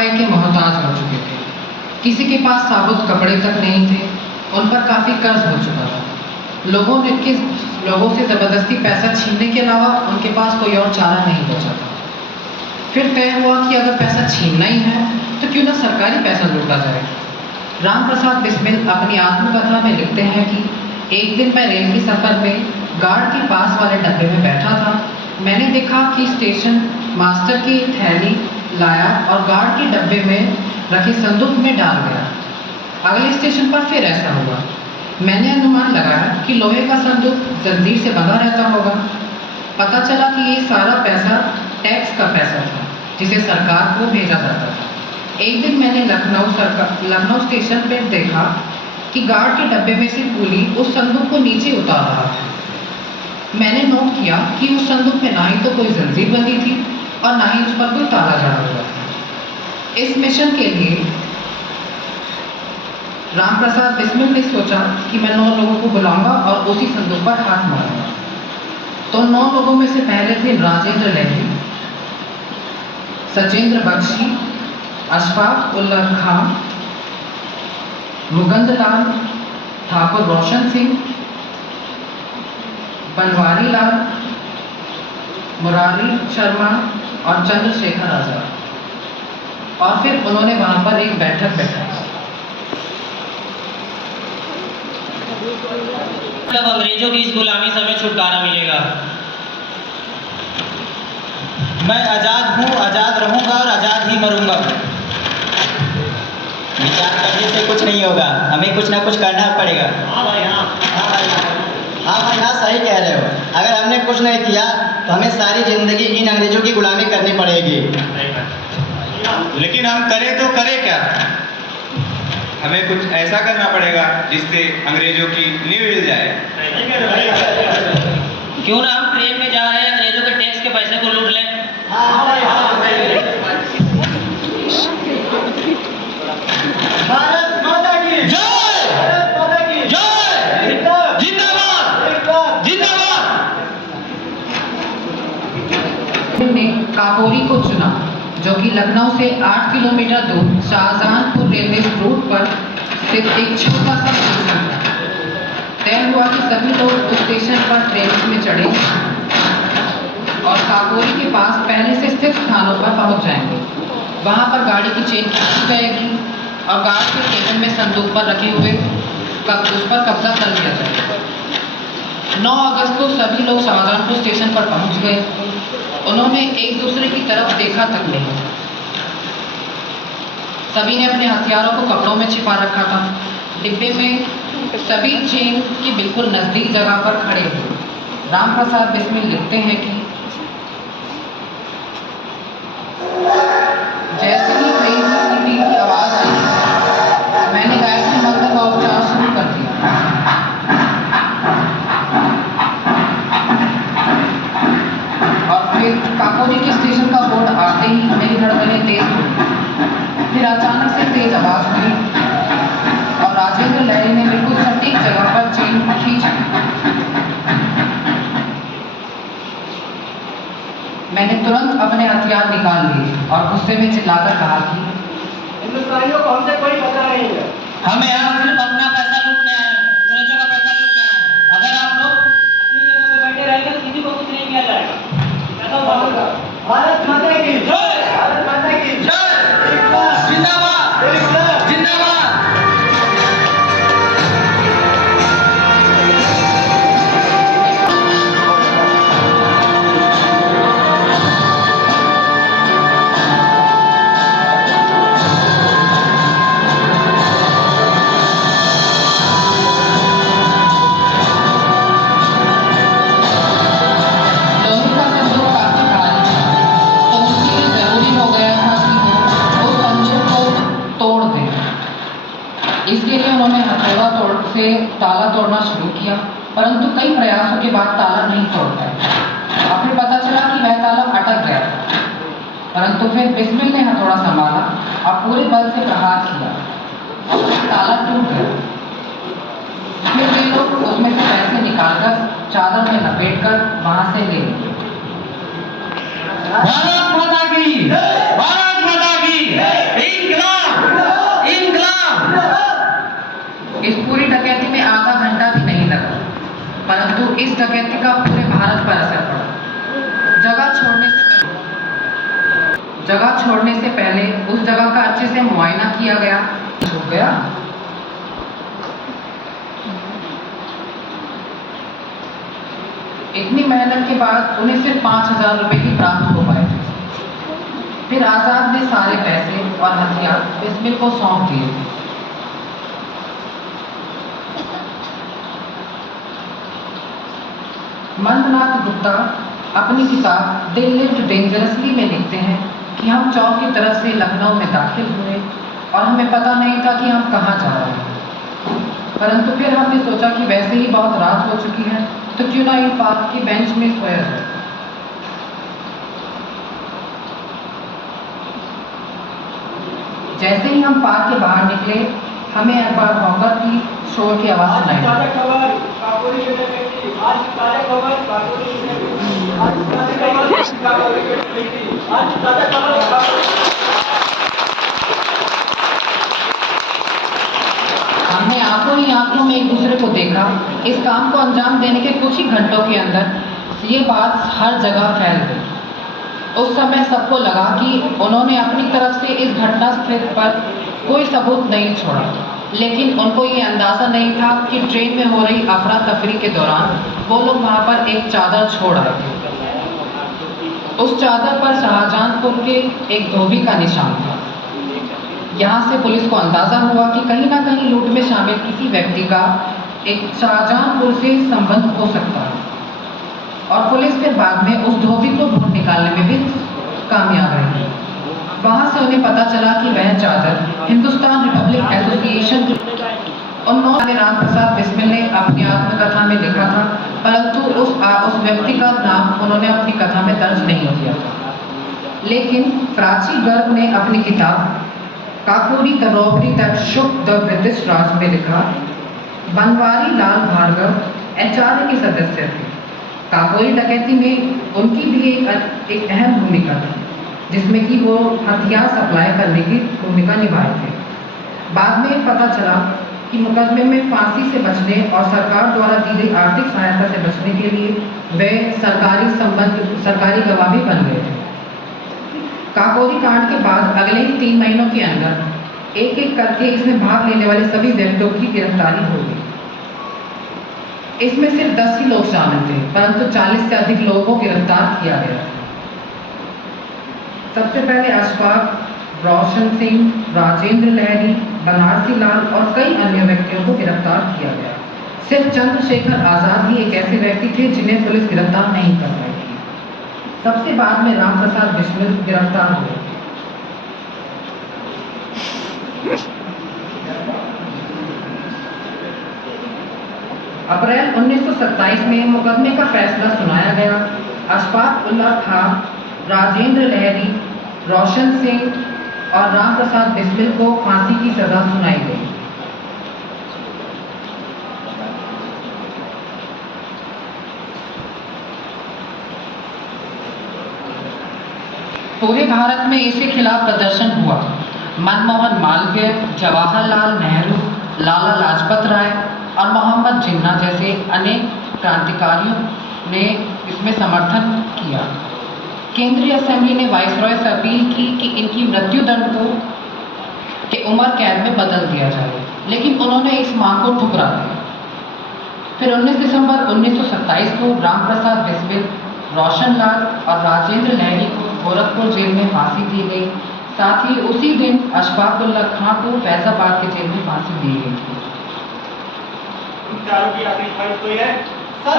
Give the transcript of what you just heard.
भरपाई के मोहताज हो चुके थे। किसी के पास साबुत कपड़े तक नहीं थे, उन पर काफ़ी कर्ज हो चुका था। लोगों से ज़बरदस्ती पैसा छीनने के अलावा उनके पास कोई और चारा नहीं बचा था। फिर तय हुआ कि अगर पैसा छीनना ही है तो क्यों ना सरकारी पैसा लूटा जाए। राम प्रसाद बिस्मिल अपनी आत्मकथा में लिखते हैं कि एक दिन मैं रेल के सफ़र में गार्ड के पास वाले डब्बे में बैठा था। मैंने देखा कि स्टेशन मास्टर की थैली लाया और गार्ड के डब्बे में रखे संदूक में डाल गया। अगले स्टेशन पर फिर ऐसा हुआ। मैंने अनुमान लगाया कि लोहे का संदूक जंजीर से बंधा रहता होगा। पता चला कि ये सारा पैसा टैक्स का पैसा था जिसे सरकार को भेजा जाता था। एक दिन मैंने लखनऊ स्टेशन पर देखा कि गार्ड के डब्बे में से कूली उस संदूक को नीचे उतार रहा था। मैंने नोट किया कि उस संदूक में ना ही तो कोई जंजीर बंधी थी और ना ही उस पर कोई ताला जड़ा हुआ था। इस मिशन के लिए राम प्रसाद बिस्मिल ने सोचा कि मैं 9 लोगों को बुलाऊंगा और उसी संदूक पर हाथ मारूंगा। तो 9 लोगों में से पहले थे राजेंद्र लहरी, सचेंद्र बख्शी, अशफाक उल्ला खान, मुगंद लाल, ठाकुर रोशन सिंह, बनवारी लाल, मुरारी शर्मा और चंद्रशेखर आजाद। और फिर उन्होंने वहां पर एक बैठक बैठाई। तब अंग्रेजों की इस गुलामी से हमें छुटकारा मिलेगा। मैं आज़ाद हूँ, आज़ाद रहूँगा और आज़ाद ही मरूँगा। विचार करने से कुछ नहीं होगा, हमें कुछ ना कुछ करना पड़ेगा। हाँ भाई हाँ, सही कह रहे हो। अगर हमने कुछ नहीं किया तो हमें सारी जिंदगी इन अंग्रेजों की गुलामी करनी पड़ेगी। लेकिन हम करें तो करें क्या? हमें कुछ ऐसा करना पड़ेगा जिससे अंग्रेजों की नींव हिल जाए। क्यों ना हम ट्रेन में जा रहे हैं अंग्रेजों के टैक्स के पैसे को लूट लें। भारत माता की जय! भारत माता की जय! जिंदाबाद! जिंदाबाद! ने काकोरी को चुना, जो कि लखनऊ से 8 किलोमीटर दूर शाहजहानपुर रेलवे रूट पर स्थित एक छोटा सा स्टेशन था। तय हुआ कि सभी लोग उस स्टेशन पर ट्रेन में चढ़े और काकोरी के पास पहले से स्थित स्थानों पर पहुंच जाएंगे। वहां पर गाड़ी की चेन खींची जाएगी और गार्ड के केबिन में संदूक पर रखे हुए उस पर कब्जा कर लिया जाएगा। 9 अगस्त को सभी लोग शाहजहानपुर स्टेशन पर पहुंच गए। उन्होंने एक दूसरे की तरफ देखा तक नहीं। सभी ने अपने हथियारों को कपड़ों में छिपा रखा था। डिब्बे में सभी चेन की बिल्कुल नजदीक जगह पर खड़े हुए। राम प्रसाद बिस्मिल लिखते हैं कि जैसे ही ट्रेन की सीटी की आवाज आई, मैंने गायत्री मंत्र का उच्चारण शुरू कर दिया। और फिर काकोरी के स्टेशन का बोर्ड आते ही मेरी धड़कनें तेज हुई। फिर अचानक से तेज आवाज हुई और राजेंद्र लहरी ने बिल्कुल सटीक जगह पर चेन खींच ली। मैंने तुरंत अपने हथियार निकाल लिए और गुस्से में चिल्लाकर कहा कि हिंदुस्तानियों को हमसे कोई पता नहीं है। हमें यहाँ सिर्फ अपना पैसा लूटना है, अंग्रेजों का पैसा लूटना है। अगर आप लोग अपनी जगह पे बैठे रहेंगे तो किसी को कुछ नहीं किया जाएगा। पैसा उठाऊंगा। भारत माता की जय! भारत माता की जय! जिंदाबाद! जिंदाबाद! इसके लिए उन्होंने हथौड़ा से ताला तोड़ना शुरू किया, परंतु कई प्रयासों के बाद ताला नहीं तोड़ पाए। और फिर पता चला कि वह ताला अटक गया था। परंतु फिर बिस्मिल ने हथौड़ा संभाला और पूरे बल से प्रहार किया और ताला टूट गया। फिर वे लोग उसमें से पैसे निकालकर चादर में लपेटकर वहां से ले गए। भारत माता की! भारत माता की! डकैती का पूरे भारत पर असर पड़ा। जगह छोड़ने से पहले उस जगह का अच्छे से मुआयना किया गया। हो गया। इतनी मेहनत के बाद उन्हें सिर्फ 5,000 रुपए ही प्राप्त हो पाए थे। फिर आजाद ने सारे पैसे और हथियार बिस्मिल को सौंप दिए। मंदनाथ गुप्ता अपनी किताब दे लिव्ड डेंजरसली में लिखते हैं कि हम चौक की तरफ से लखनऊ में दाखिल हुए और हमें पता नहीं था कि हम कहाँ जा रहे हैं। परंतु फिर हमने सोचा कि वैसे ही बहुत रात हो चुकी है तो क्यों ना इन पार्क की बेंच में सोया जाए। जैसे ही हम पार्क के बाहर निकले हमें एक बार हॉकर की शोर की आवाज़ सुनाई। हमने आंखों ही आंखों में एक दूसरे को देखा। इस काम को अंजाम देने के कुछ ही घंटों के अंदर ये बात हर जगह फैल गई। उस समय सबको लगा कि उन्होंने अपनी तरफ से इस घटनास्थल पर कोई सबूत नहीं छोड़ा, लेकिन उनको ये अंदाज़ा नहीं था कि ट्रेन में हो रही अफरा तफरी के दौरान वो लोग वहाँ पर एक चादर छोड़ आए थे। उस चादर पर शाहजहांपुर के एक धोबी का निशान था। यहाँ से पुलिस को अंदाज़ा हुआ कि कहीं ना कहीं लूट में शामिल किसी व्यक्ति का एक शाहजहांपुर से संबंध हो सकता है और पुलिस फिर बाद में उस धोबी को ढूंढ निकालने में भी कामयाब रही। वहाँ से उन्हें पता चला कि वह चादर हिंदुस्तान रिपब्लिक एसोसिएशन उन्होंने राम प्रसाद बिस्मिल ने अपनी आत्मकथा में लिखा था, परंतु उस व्यक्ति का नाम उन्होंने अपनी कथा में दर्ज नहीं किया था। लेकिन प्राची गर्ग ने अपनी किताब Kakori the robbery that shook the British Raj में लिखा। बनवारी लाल भार्गव एचआरए के सदस्य थे। काकोरी डकैती में उनकी भी एक अहम भूमिका थी, जिसमें कि वो हथियार सप्लाई करने की भूमिका निभाए थे। बाद में पता चला कि मुकदमे में फांसी से बचने और सरकार द्वारा दी गई आर्थिक सहायता से बचने के लिए वे सरकारी गवाह भी बन गए थे। काकोरी कांड के बाद अगले ही 3 महीनों के अंदर एक एक करके इसमें भाग लेने वाले सभी व्यक्तियों की गिरफ्तारी हो गई। इसमें सिर्फ 10 ही लोग शामिल थे, परंतु 40 से अधिक लोगों को गिरफ्तार किया गया। सबसे पहले अशफाक, रोशन सिंह, राजेंद्र लहरी, बनारसी लाल और कई अन्य व्यक्तियों को गिरफ्तार किया गया। सिर्फ चंद्रशेखर आजाद ही एक ऐसे व्यक्ति थे जिन्हें पुलिस गिरफ्तार नहीं कर पाई थी। सबसे बाद में राम प्रसाद बिस्मिल गिरफ्तार हुए। अप्रैल 1927 में मुकदमे का फैसला सुनाया गया। अशफाक उल्लाह खान, राजेंद्र लहरी, रोशन सिंह और राम प्रसाद बिस्मिल को फांसी की सजा सुनाई गई। पूरे भारत में इसके खिलाफ प्रदर्शन हुआ। मनमोहन मालवीय, जवाहरलाल नेहरू, लाला लाजपत राय और मोहम्मद जिन्ना जैसे अनेक क्रांतिकारियों ने इसमें समर्थन किया। केंद्रीय असेंबली ने वाइसरॉय से अपील की कि इनकी मृत्यु दंड को के उम्र कैद में बदल दिया जाए, लेकिन उन्होंने इस मांग को ठुकरा दिया। फिर 19 दिसंबर 1927 को राम प्रसाद बिस्मिल, रोशन लाल और राजेंद्र लहरी को गोरखपुर जेल में फांसी दी गई। साथ ही उसी दिन अशफाक उल्लाह खान को फैजाबाद के जेल में फांसी दी गई थी। चारों की आखिरी ख्वाहिश कोई है? सर,